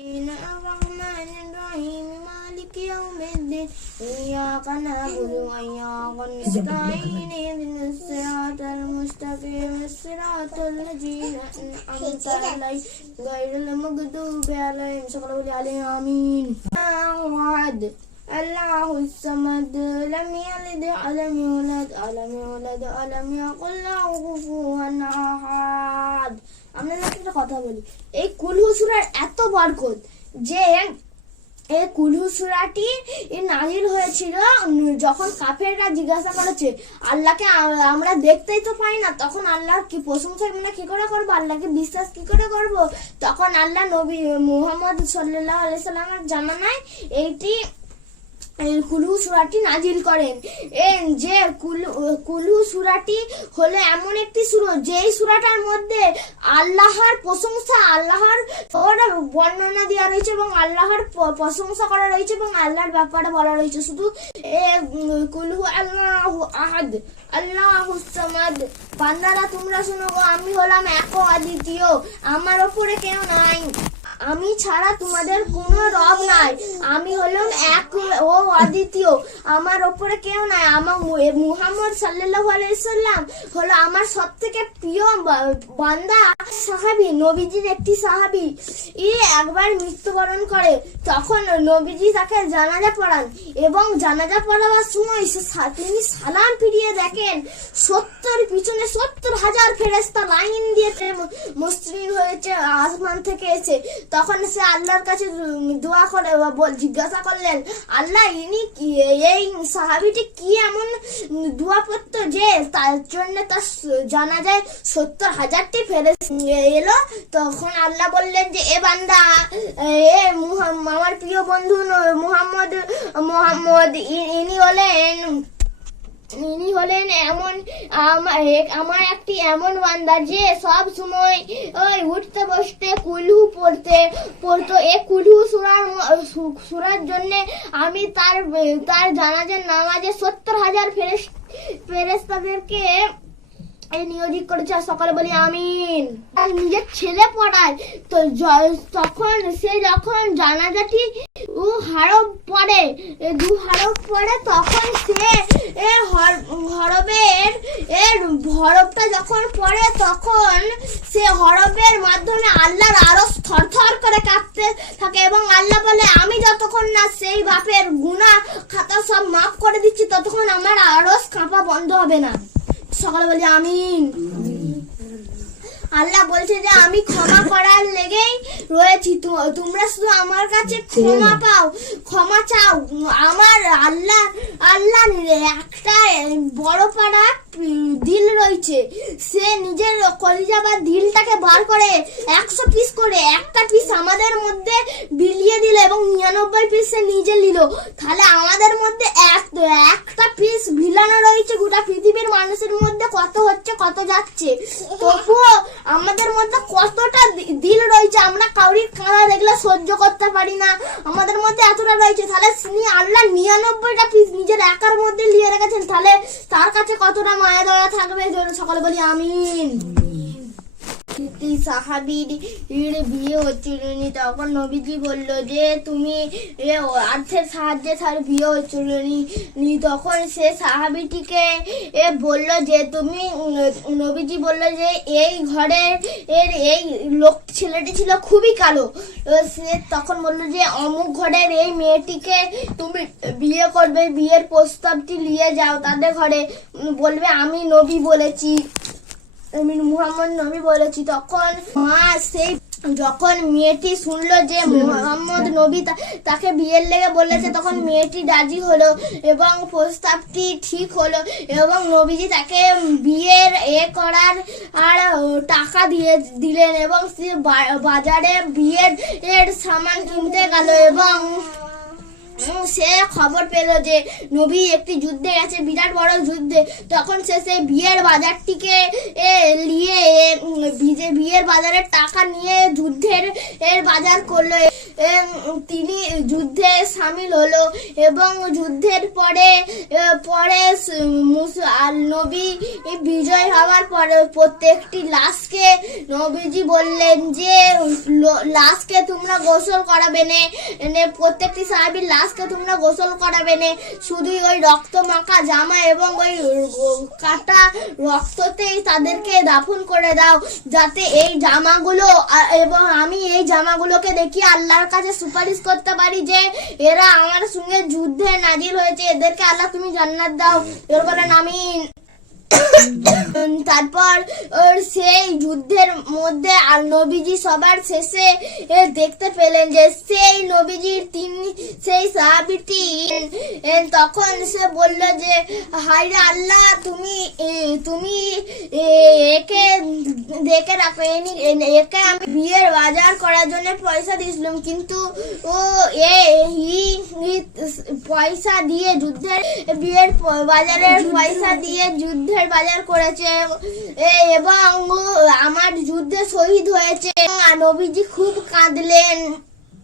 الرحمن الرحيم مالك يوم الدين إياك نعبد وإياك نستعين اهدنا الصراط المستقيم الصراط الذين أنعمت عليهم غير المغضوب عليهم صلى الله عليه آمين. أحد الله الصمد لم يلد ولم يولد ولم يولد ولم يكن له كفوا أحد. আমরা একটা কথা বলি। এই কুলহু সুরার এত বরকত যে এই কুলহু সুরাটি হয়েছিল যখন কাফেররা জিজ্ঞাসা করেছে, আল্লাহকে আমরা দেখতেই তো পাই না, তখন আল্লাহ কি প্রশংসা আমরা কি করে করব? আল্লাহকে বিশ্বাস কি করে করব? তখন আল্লাহ নবী মুহাম্মদ সাল্লাহ আলাই সাল্লামের জামানায় এইটি এই কুলহু সুরাটি নাজিল করেন। যে কুল- সুরাটি হলো এমন একটি সুর, যেই সুরাটার মধ্যে আল্লাহর প্রশংসা, আল্লাহর বর্ণনা দেওয়া রয়েছে এবং আল্লাহর প্রশংসা করা রয়েছে এবং আল্লাহর ব্যাপারে বলা রয়েছে। শুধু কুলহু আল্লাহু আহাদ, আল্লাহু সামাদ। বান্দারা তোমরা শোনো আমি হলাম এক অদ্বিতীয় আমার ওপরে কেউ নাই। আমি ছাড়া তোমাদের কোনো রব নাই। আমি হলাম এক ও অদ্বিতীয়। আমার ওপরে কেউ নাই। আমার মুহাম্মদ সাল্লাল্লাহু আলাইসাল্লাম হলো আমার সব থেকে প্রিয় বান্দা, সাহাবি, নবীজির একটি সাহাবি। ই একবার মৃত্যুবরণ করে। তখন নবীজি তাকে জানাজা পড়ান এবং জানাজা পড়াবার সময় তিনি সালাম ফিরিয়ে দেখেন। সত্তর পিছনে সত্তর হাজার ফেরেস্তা লাইন দিয়ে মসৃণ হয়েছে, আসমান থেকে এসে। তখন সে আল্লাহর কাছে দোয়া করে বল- জিজ্ঞাসা করলেন, আল্লাহ, ইনি এই সাহাবিটি কি এমন দোয়া পড়তো যে তার জন্য তার জানা যায় সত্তর হাজারটি ফেরে এলো? তখন আল্লাহ বললেন যে, এ বান্দা, এ আমার প্রিয় বন্ধু মুহাম্মদ, মোহাম্মদ ইনি হলেন ইনি হলেন এমন আমার একটি এমন বান্দা যে সব সময় ওই উঠতে বসতে কুলহু পড়তে, পড়তো। এ কুলহু সুরার সুরার জন্য আমি তার তার জানাজার নামাজে সত্তর হাজার ফেরেস ফেরেস্তাদেরকে নিয়োজিত করেছে সকালে বলি আমিন। নিজের ছেলে পড়ায়। তো তখন সে যখন জানাজাটি ও হারব পড়ে দু হারব পড়ে, তখন সে এর হরবটা যখন পড়ে তখন সে হরবের মাধ্যমে আল্লাহর আরও থরথর করে কাঁপতে থাকে এবং আল্লাহ বলে আমি যতক্ষণ না সেই বাপের গুণা খাতা সব মাফ করে দিচ্ছি ততক্ষণ আমার আরস কাঁপা বন্ধ হবে না। সকালে বলি আমিন। আল্লাহ বলছে যে আমি ক্ষমা করার লেগেই রয়েছি। তোমরা শুধু আমার কাছে ক্ষমা পাও ক্ষমা চাও। আমার আল্লাহ আল্লাহ একটা বড় পাড়া রয়েছে সে নিজের কলিজা বা দিলটাকে বার করে একশো পিস করে, একটা পিস আমাদের মধ্যে বিলিয়ে দিল এবং নিরানব্বই পিস সে নিজে নিল। তাহলে আমাদের মধ্যে এক, একটা পিস ভিলানো রয়েছে গোটা পৃথিবীর মানুষের মধ্যে কত হচ্ছে, কত যাচ্ছে? তবুও আমাদের মধ্যে কতটা দিল রয়েছে আমরা কাউরির কাঁদা দেখলে সহ্য করতে পারি না। আমাদের মধ্যে এতটা রয়েছে, তাহলে তিনি আল্লাহ নিরানব্বইটা পিস নিজের একার মধ্যে নিয়ে রেখেছেন, তাহলে তার কাছে কতটা মায়া, দয়া থাকবে? সকালে বলি আমিন। সাহাবির বিয়ে হচ্ছিল নি। তখন নবীজি বলল যে, তুমি অর্থের সাহায্যে তার বিয়ে হচ্ছিল নি। তখন সে সাহাবিটিকে এ বলল যে, তুমি নবীজি বলল যে, এই ঘরের এর এই লোক ছেলেটি ছিল খুবই কালো। সে তখন বলল যে, অমুক ঘরের এই মেয়েটিকে তুমি বিয়ে করবে, বিয়ের প্রস্তাবটি নিয়ে যাও তাদের ঘরে। বলবে, আমি নবী বলেছি। মুহাম্মদ নবী বলেছি তখন মা সেই যখন মেয়েটি শুনলো যে মোহাম্মদ নবী তাকে বিয়ের লেগে বলেছে, তখন মেয়েটি রাজি হলো এবং প্রস্তাবটি ঠিক হলো এবং নবীজি তাকে বিয়ের এ করার আর টাকা দিয়ে দিলেন এবং সে বাজারে বিয়ের এর সামান কিনতে গেল এবং সে খবর পেল যে নবী একটি যুদ্ধে গেছে, বিরাট বড় যুদ্ধে। তখন সে সেই বিয়ের বাজারটিকে নিয়ে ভিজে বিয়ের বাজারের টাকা নিয়ে যুদ্ধের, এর বাজার করল। তিনি যুদ্ধে সামিল হলো এবং যুদ্ধের পরে পরে আর নবী বিজয় হওয়ার পরে প্রত্যেকটি লাশকে নবীজি বললেন যে লাশকে তোমরা গোসল করাবে নে প্রত্যেকটি সাহাবির লাশকে তোমরা গোসল করাবে নে। শুধু ওই রক্ত মাখা জামা এবং ওই কাটা রক্ততেই তাদেরকে দাফন করে দাও যাতে এই জামাগুলো এবং আমি এই জামাগুলোকে দেখি আল্লাহর কাছে সুপারিশ করতে পারি যে এরা আমার সঙ্গে যুদ্ধে নাজির হয়েছে। এদেরকে আল্লাহ তুমি জান্নাত দাও। এর বলেন উম, তারপর, ওর সেই যুদ্ধের মধ্যে আর নবীজি সবার শেষে দেখতে পেলেন যে সেই নবীজির তিনি, সেই সাহাবিটি তখন সে বলল যে, হায়রে আল্লাহ, তুমি তুমি একে দেখে রাখো একে আমি বিয়ের বাজার করার জন্য পয়সা দিয়েছিলাম, কিন্তু, ও, এ পয়সা দিয়ে যুদ্ধের, বিয়ের বাজারের পয়সা দিয়ে যুদ্ধের বাজার করেছে। এবং আমার যুদ্ধে শহীদ হয়েছে। নবীজি খুব কাঁদলেন।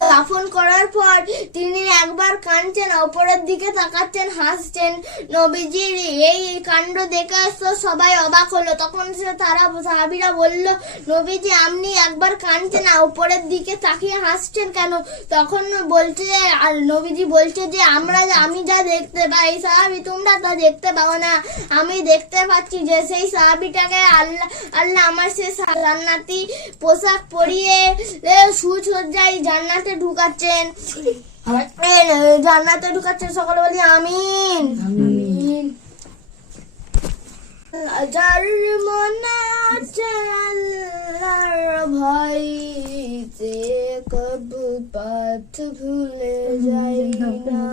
দাফন করার পর তিনি একবার কাঁদছেন ওপরের দিকে তাকাচ্ছেন, হাসছেন, নবীজির এই কাণ্ড দেখে সবাই অবাক হলো। তখন সে তারা, সাহাবিরা বলল, নবীজি, আপনি একবার কাঁদছেন আর ওপরের দিকে তাকিয়ে হাসছেন কেন? তখন বলছে, আর নবীজি বলছে যে, আমরা, আমি যা দেখতে পাই, সাহাবি, তোমরা তা দেখতে পাও না। আমি দেখতে পাচ্ছি যে, সেই সাহাবিটাকে আল্লাহ আল্লাহ আমার সে জান্নাতি পোশাক পরিয়ে সুসজ্জায় জান্নাতে ঢুকাচ্ছেন। জান্নাতে ঢুকাচ্ছেন সকলে বলি আমিন। যার মনে আছে আল্লাহর ভয় কবু পথ ভুলে যায় না।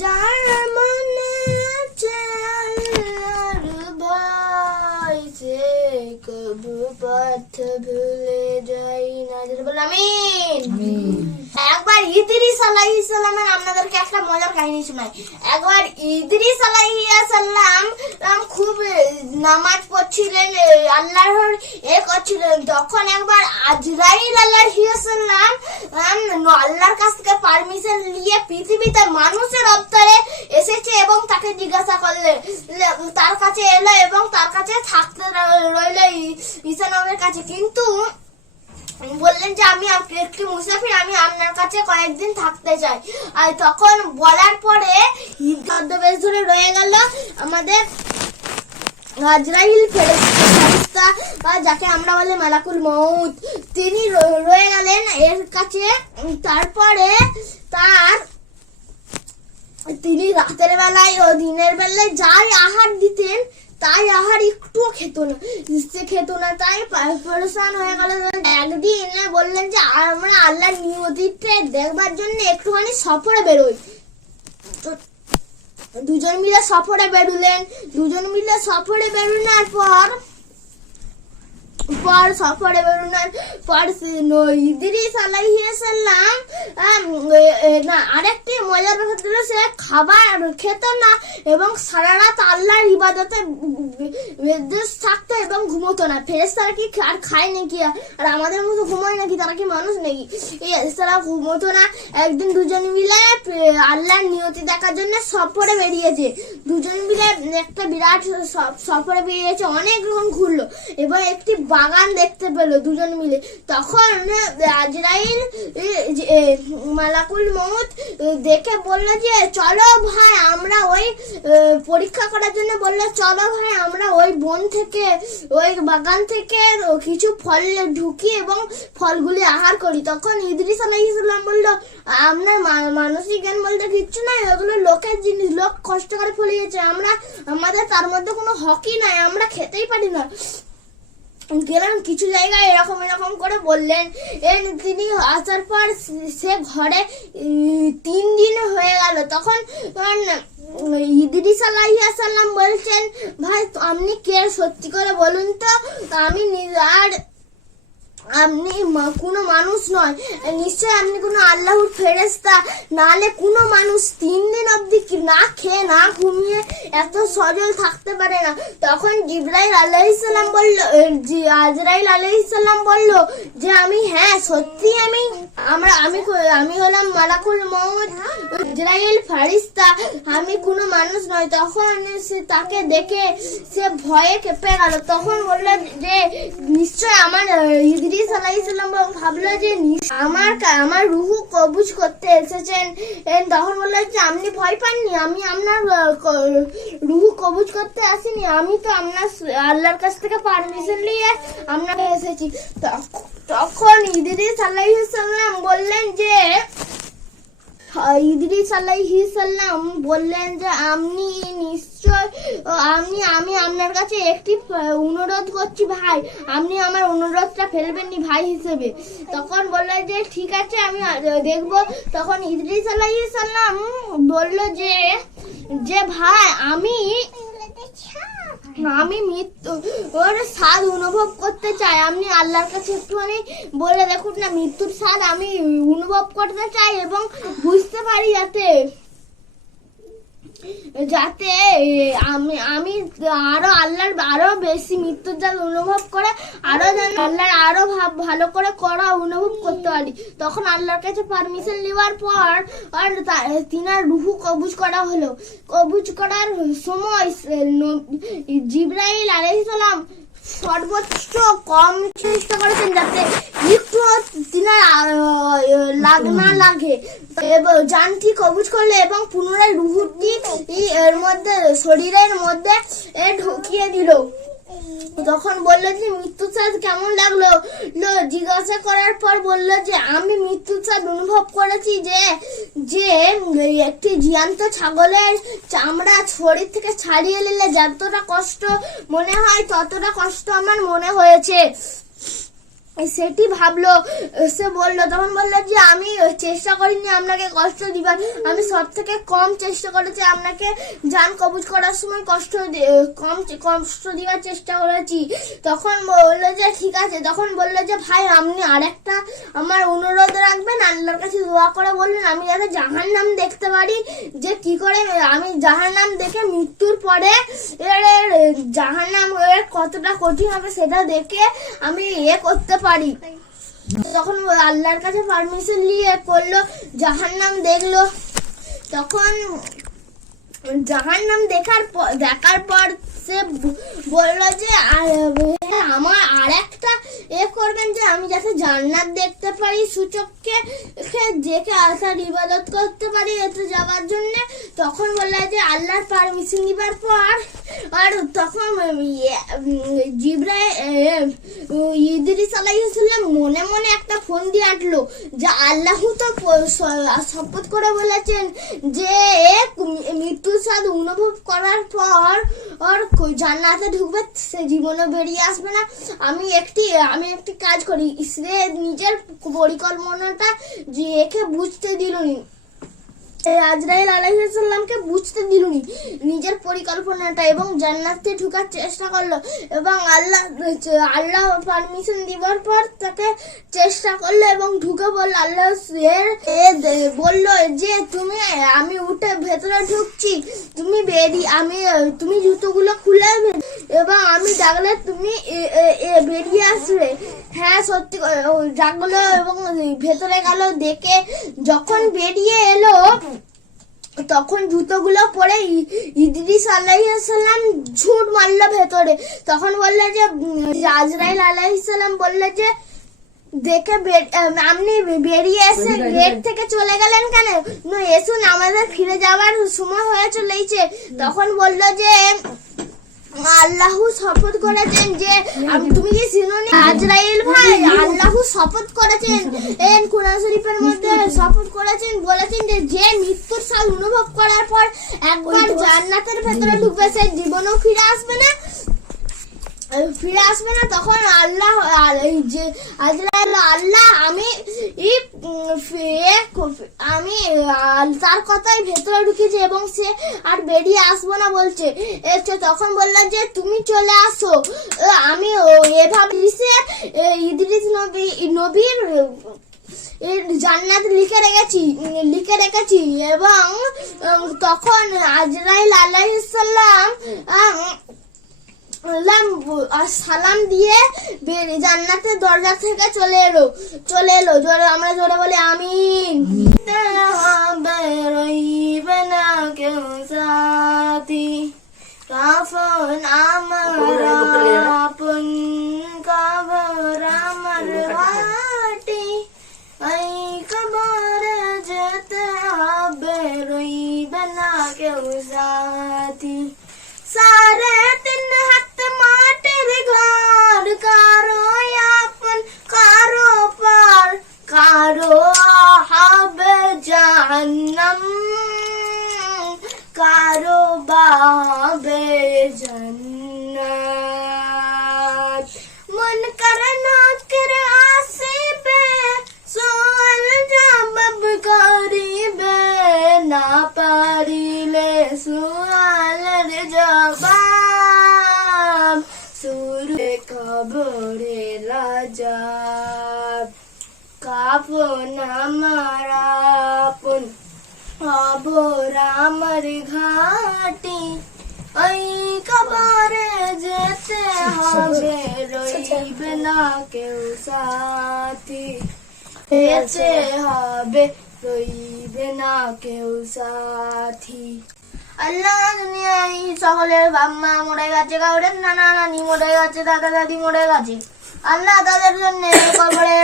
যার মনে আছে আল্লাহর ভয় কবু পথ ভুলে একবার ইদ্রিস আলাইহিস সালামের আপনাদেরকে একটা মজার কাহিনী শোনাই। একবার ইদ্রিস আলাইহিস সালাম খুব নামাজ পড়ছিলেন আল্লাহর এ করছিলেন। তখন একবার আজরাইল আলাইহিস সালাম আল্লাহর কাছ থেকে পারমিশন নিয়ে পৃথিবীতে মানুষের অবতারে এসেছে এবং তাকে জিজ্ঞাসা করলে। তার কাছে এলো এবং তার কাছে থাকতে রইল ই- ঈসা নবের কাছে। কিন্তু বললেন যে আমি একটি মুসাফির, আমি আপনার কাছে কয়েকদিন থাকতে চাই। আর তখন বলার পরে ছদ্মবেশ ধরে রয়ে গেল আমাদের আজরাইল ফেরেশতা বা যাকে আমরা বলি মালাকুল মউত। তিনি রয়ে গেলেন এর কাছে। তারপরে তার তিনি রাতের বেলায় ও দিনের বেলায় যাই আহার দিতেন তাই আহার একটুও খেত না। সে খেত না, তাই পরেশান হয়ে গেল। একদিন বললেন যে, আমরা আল্লাহ নিয়তিতে দেখবার জন্য একটুখানি সফরে বেরোই। দুজন মিলে সফরে বেরুলেন। দুজন মিলে সফরে বেরোনোর পর পর সফরে বেরোনোর পর ইদ্রিস এ, না আরেকটি মজার ব্যাপার ছিল সে খাবার খেত না এবং সারা রাত আল্লাহর ইবাদতে থাকতো এবং ঘুমোতো না। ফেরেস্তারা কি আর খায় নাকি? আর আমাদের মতো ঘুমোয় নাকি? তারা কি মানুষ নাকি? তারা ঘুমোতো না। একদিন দুজন মিলে আল্লাহর নিয়তি দেখার জন্য সফরে বেরিয়েছে। দুজন মিলে একটা বিরাট সফরে বেরিয়েছে। অনেক রকম ঘুরলো। এবং একটি বাগান দেখতে পেল দুজন মিলে। তখন আজরাইল মালাকুল মৌত দেখে বলল যে, চলো ভাই, আমরা ওই পরীক্ষা করার জন্য বলল, চলো ভাই, আমরা ওই বন থেকে, ওই বাগান থেকে কিছু ফল ঢুকি এবং ফলগুলি আহার করি। তখন ইদ্রিস আলাইহিসসালাম বলল আপনার মা- মানসিক জ্ঞান বলতে কিচ্ছু নাই ওগুলো লোকের জিনিস, লোক কষ্ট করে ফলিয়েছে। আমরা, আমাদের তার মধ্যে কোনো হকি নাই, আমরা খেতেই পারি না। গেলাম কিছু জায়গায় এরকম এরকম করে বললেন। তিনি আসার পর সে- ঘরে তিন দিন হয়ে গেল। তখন ইদ্রিস আলাইসাল্লাম বলছেন, ভাই, আপনি কে? সত্যি করে বলুন তো। আমি আর আপনি কোনো মানুষ নয়। নিশ্চয় আপনি কোনো আল্লাহর ফেরেস্তা নালে কোনো মানুষ তিন দিন অবধি না খেয়ে, না ঘুমিয়ে এত সজল থাকতে পারে না। তখন জিব্রাইল আলাইসাল্লাম বলল আজরাইল আলাইসাল্লাম বলল যে আমি হ্যাঁ সত্যি আমি, আমরা, আমি আমি হলাম মালাকুল মৌত ইসরায়েল ফারিস্তা, আমি কোনো মানুষ নয়। তখন সে তাকে দেখে সে ভয়ে কেঁপে গেল। তখন বলল যে নিশ্চয় আমার আহ, সাল্লাম ভাবলো যে আমার আমার রুহু কবুজ করতে এসেছেন। তখন বলল যে আপনি ভয় পাননি? আমি আপনার রুহু কবুজ করতে আসিনি। আমি তো আপনার আল্লাহর কাছ থেকে পারমিশন নিয়ে আপনাকে এসেছি। তখন তখন ইদ্রিস আলাইসাল্লাম বললেন যে ইদ্রিস আলাইহি সাল্লাম বললেন যে, আপনি নিশ্চয় আপনি, আমি আপনার কাছে একটি অনুরোধ করছি ভাই। আপনি আমার অনুরোধটা ফেলবেননি ভাই হিসেবে। তখন বললেন যে, ঠিক আছে, আমি দেখব। তখন ইদ্রিস আলাইহি সাল্লাম বলল যে যে ভাই, আমি আমি মৃত্যু। ওর স্বাদ অনুভব করতে চাই। আপনি আল্লাহর কাছে একটুখানি বলে দেখুন না, মৃত্যুর স্বাদ আমি অনুভব করতে চাই এবং বুঝতে পারি যাতে যাতে আমি আমি আরও আল্লাহর আরও বেশি মৃত্যুর জাল অনুভব করে আরও যেন আল্লাহর আরও ভাব ভালো করে করা অনুভব করতে পারি। তখন আল্লাহর কাছে পারমিশন নেওয়ার পর আর তিনার রুহু কবুজ করা হলো। কবুজ করার সময় জিব্রাইল আলাইহিসসালাম সর্বোচ্চ কম চেষ্টা করেছেন যাতে একটু তিনার লাগ না লাগে। এবং জানটি কবুজ করলে এবং পুনরায় রুহুটি এর মধ্যে শরীরের মধ্যে ঢুকিয়ে দিল। তখন বলল যে মৃত্যুর স্বাদ কেমন লাগল? জিজ্ঞাসা করার পর বলল যে, আমি মৃত্যুর স্বাদ অনুভব করেছি যে যে একটি জিয়ান্ত ছাগলের চামড়া শরীর থেকে ছাড়িয়ে নিলে যতটা কষ্ট মনে হয়, ততটা কষ্ট আমার মনে হয়েছে। সেটি ভাবলো, সে বলল, তখন বলল যে, আমি চেষ্টা করিনি আপনাকে কষ্ট দিবার। আমি সব থেকে কম চেষ্টা করেছি আপনাকে যান কবুজ করার সময় কষ্ট কম কষ্ট দেওয়ার চেষ্টা করেছি। তখন বলল যে, ঠিক আছে। তখন বলল যে, ভাই, আপনি আরেকটা আমার অনুরোধ রাখবেন। আল্লাহর কাছে দোয়া করে বললেন আমি যাতে জাহান নাম দেখতে পারি যে, কি করে আমি জাহান নাম দেখে মৃত্যুর পরে জাহান নাম কতটা কঠিন হবে সেটা দেখে আমি ইয়ে করতে পারি। তখন আল্লাহর কাছে পারমিশন নিয়ে করল জাহান্নাম দেখল তখন জাহান নাম দেখার পর দেখার পর সে বলল যে হ্যাঁ, আমার আর একটা এ করবেন যে আমি যাতে জান্নাত দেখতে পারি সূচককে দেখে আসার ইবাদত করতে পারি এতে যাওয়ার জন্য। তখন বলল যে আল্লাহর পারমিশন নিবার পর। আর তখন জিব্রাই ইদ্রিস আলাইহিসসালাম মনে মনে একটা ফোন দিয়ে আঁটলো যে আল্লাহ তো শপথ করে বলেছেন যে এ মৃত্যুর স্বাদ অনুভব করার পর ওর জান্নাতে ঢুকবে, সে জীবনে বেরিয়ে আসবে না। আমি একটি আমি একটি কাজ করি, সে নিজের পরিকল্পনাটা একে বুঝতে দিলনি। আজরাইল আলাইসাল্লামকে বুঝতে দিলনি। নিজের পরিকল্পনাটা এবং জান্নাতে ঢুকার চেষ্টা করল এবং আল্লাহ আল্লাহ পারমিশন দিবার পর তাকে চেষ্টা করল এবং ঢুকে বলল, আল্লাহ বলল যে তুমি, আমি উঠে ভেতরে ঢুকছি। তুমি বেরিয়ে আমি, তুমি জুতোগুলো খুলে এবং আমি ডাকলে তুমি বেরিয়ে আসবে। হ্যাঁ সত্যি ডাকলো এবং ভেতরে গেল দেখে যখন বেরিয়ে তখন জুতোগুলো পরে ইদ্রিস আলাইসাল্লাম ঝুট মারল ভেতরে। তখন বললে যে আজরাইল আলাইসাল্লাম বললে যে দেখে আপনি বেরিয়ে এসে গেট থেকে চলে গেলেন কেন? এসুন আমাদের ফিরে যাওয়ার সময় হয়ে চলেছে। তখন বলল যে আল্লাহ শপথ করেছেন যে তুমি কি শুনোনি আজরাইল ভাই আল্লাহ শপথ করেছেন। এন কোরআন শরীফের মধ্যে শপথ করেছেন বলেছেন যে যে মৃত্যুর স্বাদ অনুভব করার পর একবার জান্নাতের ভেতরে ঢুকবে সে জীবনও ফিরে আসবে না। ফিরে আসবে না, তখন আল্লাহ যে আল্লাহ আমি আমি তার কথাই ভেতরে ঢুকেছি এবং সে আর বেরিয়ে আসব না বলছে। তখন বললাম যে, তুমি চলে আসো। আমি এভাবে ইদ্রিস নবী, নবীর জান্নাত লিখে রেখেছি লিখে রেখেছি এবং তখন আজরাইল আলাইসাল্লাম সালাম দিয়ে জান্নাতের দরজা থেকে চলে এলো। চলে এলো। জোরে, আমরা জোরে বলি আমিন। কাফন আমার আমার কেউ সাথী সারে তিন হাত মাটির ঘর কারও আপন কারও পার কারও হবে জাহান্নাম কারও বাবে জান্নাত মন করে নাকের আসিবে সোয়াল জবাব করিবে না পারিলে সোয়ালের জবাব সুরে কবরে লাজাব কাপন আমার আপন খবর আমার ঘাটি। ওই কবরে যেতে হবে, রইবে না কেউ সাথী। যেতে হবে, রইবে না কেউ সাথী। আল্লাহ দুনিয়ায় সকলের বাপ মা মরে গেছে, কাউরের নানা নানি মরে গেছে, দাদা দাদি মরে গেছে। আল্লাহ তাদের জন্য কবরে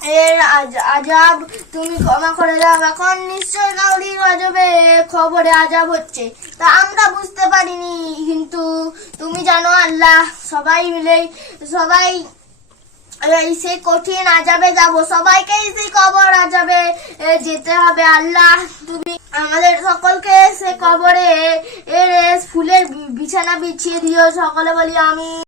এর আজাব তুমি ক্ষমা করে দাও, এখন নিশ্চয় কাউরি আজবে খবরে আজাব হচ্ছে। তা আমরা বুঝতে পারিনি, কিন্তু তুমি জানো আল্লাহ, সবাই মিলে সবাই এই সেই কঠিন আজাবে যাব। সবাইকে সেই কবর আজাবে যেতে হবে আল্লাহ। তুমি আমাদের সকলকে সে কবরে, এর ফুলের বিছানা বিছিয়ে দিও। সকলে বলি আমি